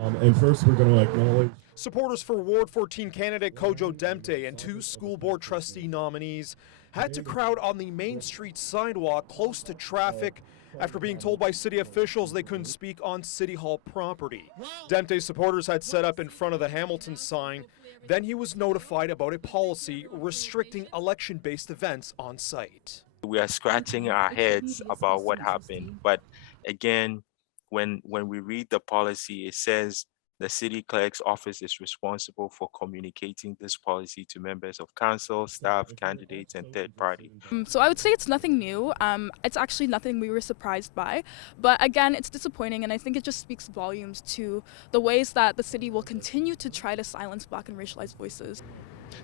And first, we're going to acknowledge Supporters for Ward 14 candidate Kojo Dempte and two school board trustee nominees had to crowd on the Main Street sidewalk close to traffic after being told by city officials they couldn't speak on City Hall property. Dempte's supporters had set up in front of the Hamilton sign. Then he was notified about a policy restricting election-based events on site. We are scratching our heads about what happened, but again, when we read the policy, it says the city clerk's office is responsible for communicating this policy to members of council, staff, candidates, and third party. So I would say it's nothing new. It's actually nothing we were surprised by. But again, it's disappointing, and I think it just speaks volumes to the ways that the city will continue to try to silence Black and racialized voices.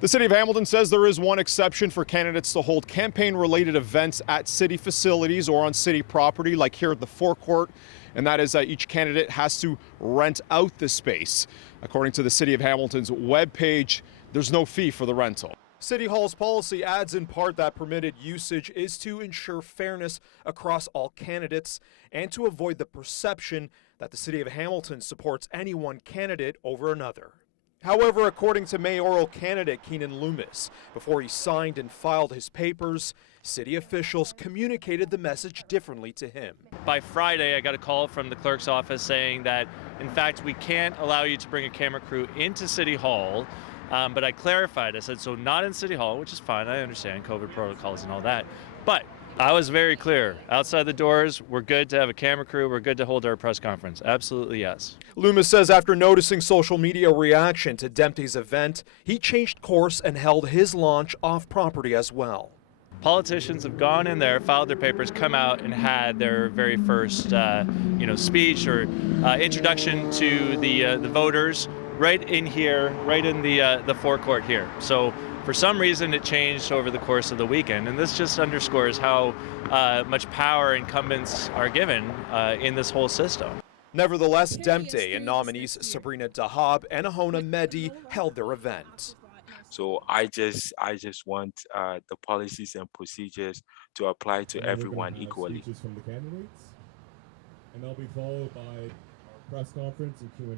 The city of Hamilton says there is one exception for candidates to hold campaign-related events at city facilities or on city property, like here at the forecourt, and that is each candidate has to rent out the space. According to the city of Hamilton's webpage, there's no fee for the rental. City Hall's policy adds in part that permitted usage is to ensure fairness across all candidates and to avoid the perception that the city of Hamilton supports any one candidate over another. However, according to mayoral candidate Keenan Loomis, before he signed and filed his papers, city officials communicated the message differently to him. By Friday, I got a call from the clerk's office saying that, in fact, we can't allow you to bring a camera crew into City Hall. But I clarified, I said, so not in City Hall, which is fine, I understand COVID protocols and all that. But I was very clear, outside the doors, we're good to have a camera crew, we're good to hold our press conference. Absolutely, yes. Loomis says after noticing social media reaction to Dempte's event, he changed course and held his launch off property as well. Politicians have gone in there, filed their papers, come out and had their very first speech or introduction to the voters right in here, right in the forecourt here. So for some reason it changed over the course of the weekend, and this just underscores how much power incumbents are given in this whole system. Nevertheless, Dempte and nominees Sabrina Dahab and Ahona Mehdi held their event. So I just want the policies and procedures to apply to everyone equally. speeches from the candidates, and they'll be followed by our press conference and Q&A.